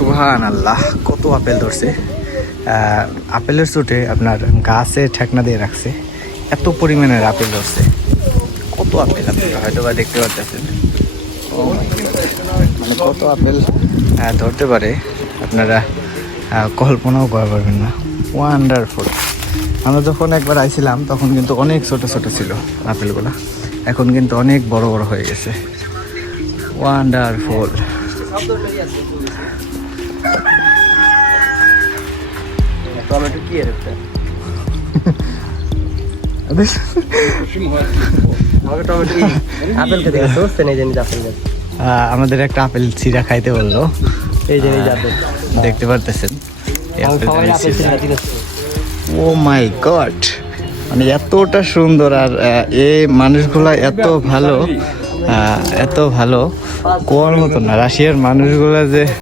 সুবহানাল্লাহ, কত আপেল ধরছে। আপেলের চোটে আপনার গাছে ঠেকনা দিয়ে রাখছে, এত পরিমাণের আপেল ধরছে। কত আপেল আপনারা হয়তো বা দেখতে পাচ্ছেন, মানে কত আপেল ধরতে পারে আপনারা কল্পনাও করা পারবেন না। ওয়ান্ডারফুল। আমরা যখন একবার আইছিলাম তখন কিন্তু অনেক ছোট ছোট ছিল আপেলগুলা, এখন কিন্তু অনেক বড় বড় হয়ে গেছে। ওয়ান্ডারফুল। টমেটো কি এর একটা টমেটো আপেল খেতে গেছে বুঝছেন, এই জিনিস আপেল গাছ, আমাদের একটা আপেল চিরা খাইতে বললো, এই জিনিস আপেল দেখতে পারতেছেন। সবাই আপেল ছিল ঠিক আছে। ও মাই গড, মানে এতটা সুন্দর, আর এই মানুষগুলা এত ভালো, এত ভালো কোয়ার মতো না। রাশিয়ার মানুষগুলা যে